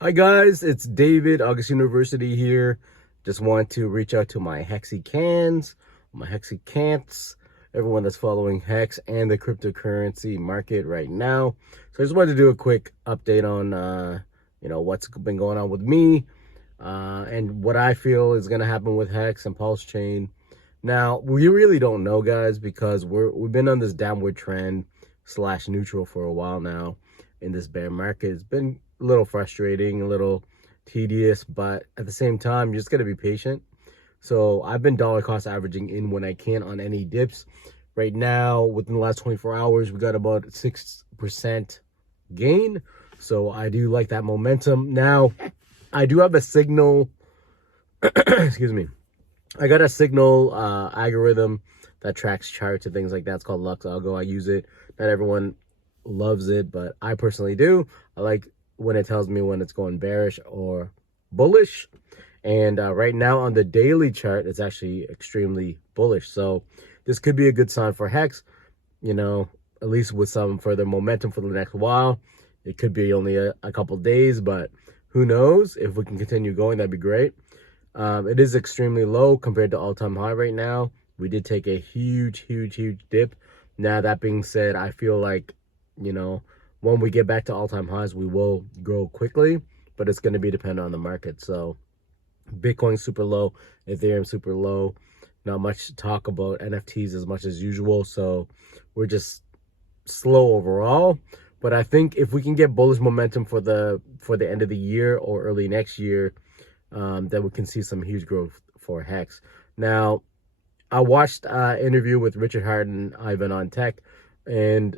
Hi guys, it's David, Augusta University here. Just want to reach out to my Hexy cans, my Hexy cants, everyone that's following Hex and the cryptocurrency market right now. So I just wanted to do a quick update on what's been going on with me and what I feel is going to happen with Hex and Pulsechain. Now, we really don't know, guys, because we've been on this downward trend slash neutral for a while now in this bear market. It's been a little frustrating, a little tedious, but at the same time, you just got to be patient. So I've been dollar cost averaging in when I can on any dips. Right now, within the last 24 hours, we got about 6% gain. So I do like that momentum. Now, I do have a signal, excuse me. I got a signal algorithm that tracks charts and things like that. It's called Lux Algo. I use it. Not everyone loves it, but I personally do. I like when it tells me when it's going bearish or bullish. And right now on the daily chart, it's actually extremely bullish. So this could be a good sign for Hex, at least with some further momentum for the next while. It could be only a couple days, but who knows? If we can continue going, that'd be great. It is extremely low compared to all-time high right now. We did take a huge dip. Now, that being said, I feel like, when we get back to all-time highs, we will grow quickly, but it's going to be dependent on the market. So Bitcoin super low, Ethereum super low. Not much talk about NFTs as much as usual. So we're just slow overall. But I think if we can get bullish momentum for the end of the year or early next year, then we can see some huge growth for Hex. Now, I watched an interview with Richard Harden, Ivan on Tech, and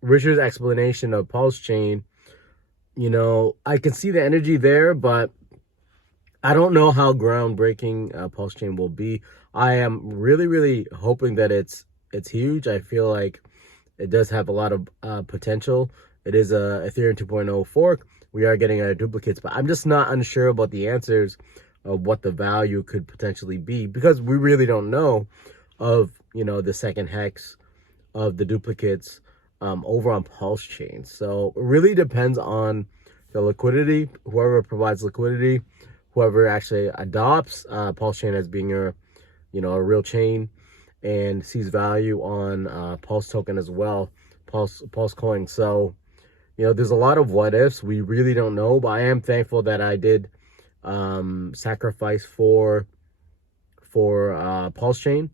Richard's explanation of Pulsechain, I can see the energy there, but I don't know how groundbreaking Pulsechain will be. I am really hoping that it's huge. I feel like it does have a lot of potential. It is a Ethereum 2.0 fork. We are getting duplicates, but I'm just not unsure about the answers of what the value could potentially be, because we really don't know of, the second hex of the duplicates over on Pulsechain. So it really depends on the liquidity, whoever provides liquidity, whoever actually adopts Pulsechain as being a real chain and sees value on Pulse token as well, Pulse coin. So there's a lot of what ifs. We really don't know, but I am thankful that I did sacrifice for Pulsechain.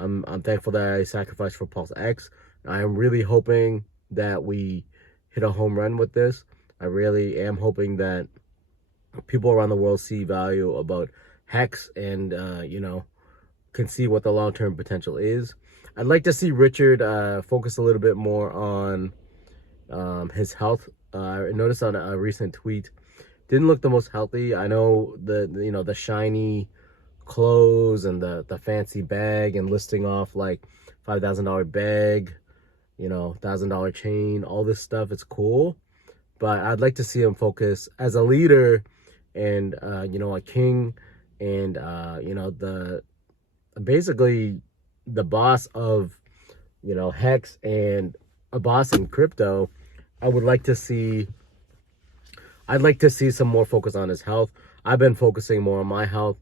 I'm thankful that I sacrificed for PulseX. I am really hoping that we hit a home run with this. I really am hoping that people around the world see value about Hex and can see what the long-term potential is. I'd like to see Richard focus a little bit more on his health. I noticed on a recent tweet, didn't look the most healthy. I know the shiny clothes and the fancy bag and listing off like $5,000 bag, $1,000 chain, all this stuff. It's cool, but I'd like to see him focus as a leader and a king and basically the boss of Hex and a boss in crypto. I'd like to see some more focus on his health. I've been focusing more on my health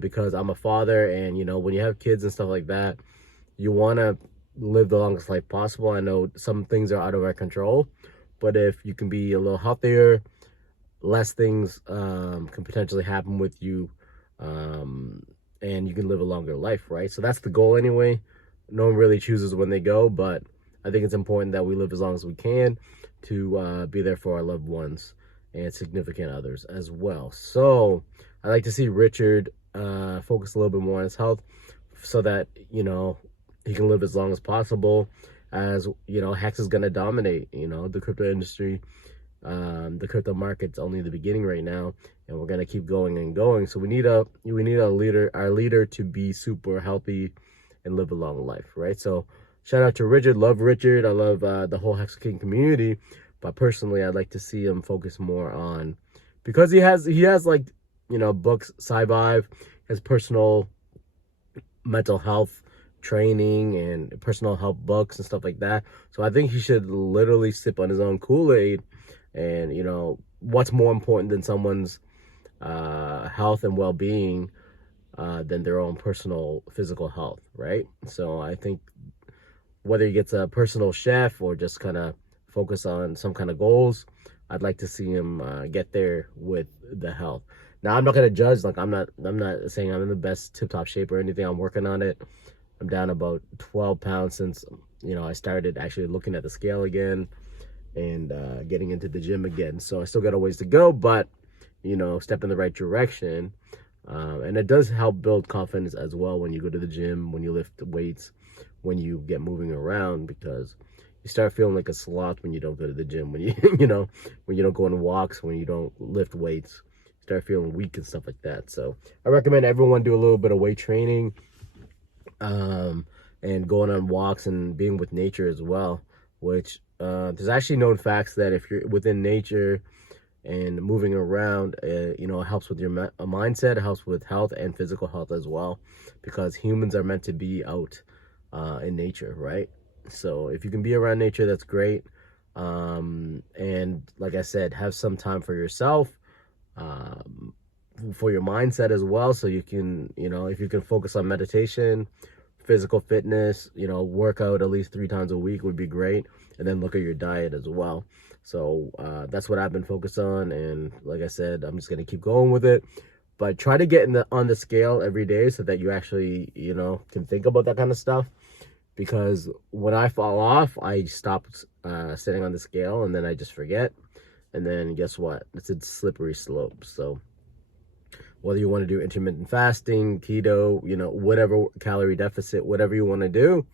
because I'm a father, and when you have kids and stuff like that, you want to live the longest life possible. I know some things are out of our control, but if you can be a little healthier, less things can potentially happen with you, and you can live a longer life, right? So that's the goal anyway. No one really chooses when they go, but I think it's important that we live as long as we can to be there for our loved ones and significant others as well. So I like to see Richard focus a little bit more on his health so that, he can live as long as possible, as, Hex is going to dominate, the crypto industry. The crypto market's only the beginning right now, and we're going to keep going and going. So we need our leader to be super healthy and live a long life, right? So shout out to Richard. Love Richard. I love the whole Hex King community, but personally, I'd like to see him focus more on, because he has like, books, Sci-Vive, his personal mental health training and personal health books and stuff like that. So I think he should literally sip on his own Kool-Aid And, you know, what's more important than someone's health and well-being than their own personal physical health, right? So I think whether he gets a personal chef or just kind of focus on some kind of goals, I'd like to see him get there with the health. Now, I'm not gonna judge. Like, I'm not saying I'm in the best tip-top shape or anything. I'm working on it. I'm down about 12 pounds since, you know, I started actually looking at the scale again and getting into the gym again. So I still got a ways to go, but, you know, step in the right direction. And it does help build confidence as well when you go to the gym, when you lift weights, when you get moving around, because you start feeling like a sloth when you don't go to the gym, when you you know, when you don't go on walks, when you don't lift weights, you start feeling weak and stuff like that. So I recommend everyone do a little bit of weight training, and going on walks and being with nature as well, which there's actually known facts that if you're within nature and moving around, you know, it helps with your mindset, it helps with health and physical health as well, because humans are meant to be out in nature, right? So if you can be around nature, that's great. And like I said, have some time for yourself, for your mindset as well, so you can, you know, if you can focus on meditation, physical fitness, you know, work out at least 3 times a week would be great. And then look at your diet as well. So that's what I've been focused on, and like I said, I'm just gonna keep going with it. But try to get on the scale every day so that you actually, you know, can think about that kind of stuff. Because when I fall off, I stop sitting on the scale, and then I just forget. And then guess what? It's a slippery slope. So whether you want to do intermittent fasting, keto, you know, whatever, calorie deficit, whatever you want to do,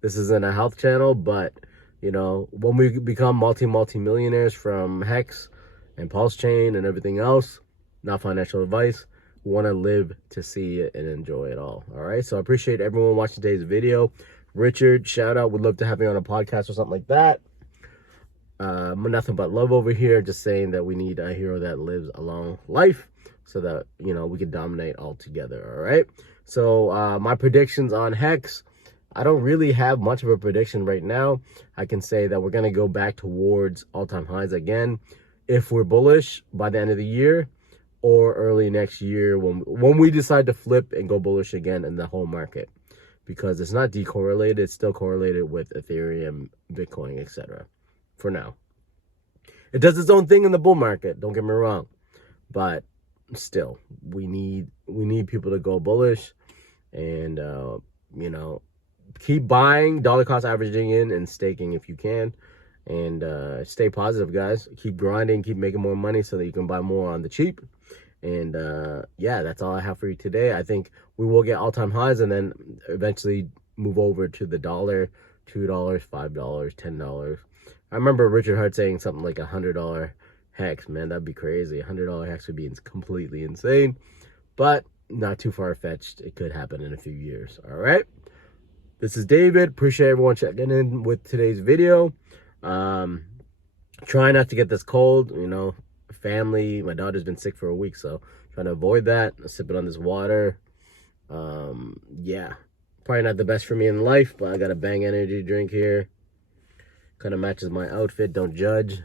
this isn't a health channel, but, you know, when we become multi-millionaires from HEX and Pulsechain and everything else, not financial advice, we want to live to see it and enjoy it all. All right. So I appreciate everyone watching today's video. Richard, shout out. Would love to have you on a podcast or something like that. Nothing but love over here. Just saying that we need a hero that lives a long life so that, you know, we can dominate all together. All right. So my predictions on HEX, I don't really have much of a prediction right now. I can say that we're going to go back towards all-time highs again if we're bullish by the end of the year, or early next year when we decide to flip and go bullish again in the whole market, because it's not decorrelated. It's still correlated with Ethereum, Bitcoin, etc. for now. It does its own thing in the bull market, don't get me wrong, but still, we need people to go bullish, and you know, keep buying, dollar cost averaging in and staking if you can, and stay positive, guys. Keep grinding, keep making more money so that you can buy more on the cheap. And yeah, that's all I have for you today. I think we will get all-time highs and then eventually move over to the dollar, $2, $5, $10. I remember Richard Hart saying something like $100 hex. Man, that'd be crazy. $100 hex would be completely insane, but not too far-fetched. It could happen in a few years. All right. This is David. Appreciate everyone checking in with today's video. Try not to get this cold, you know, family. My daughter's been sick for a week, so trying to avoid that. Sipping on this water. Yeah, probably not the best for me in life, but I got a Bang energy drink here. Kind of matches my outfit. Don't judge.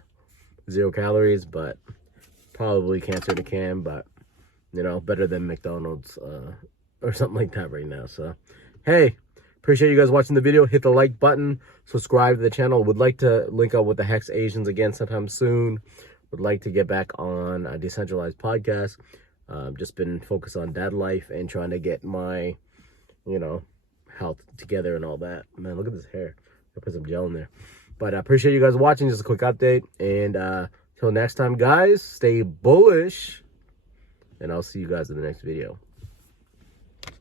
0 calories, but probably cancer to can, but, you know, better than McDonald's or something like that right now. So, hey, appreciate you guys watching the video. Hit the like button. Subscribe to the channel. Would like to link up with the Hex Asians again sometime soon. Would like to get back on a decentralized podcast. Just been focused on dad life and trying to get my, you know, health together and all that. Man, look at this hair. I put some gel in there. But I appreciate you guys watching. Just a quick update. And till next time, guys, stay bullish. And I'll see you guys in the next video.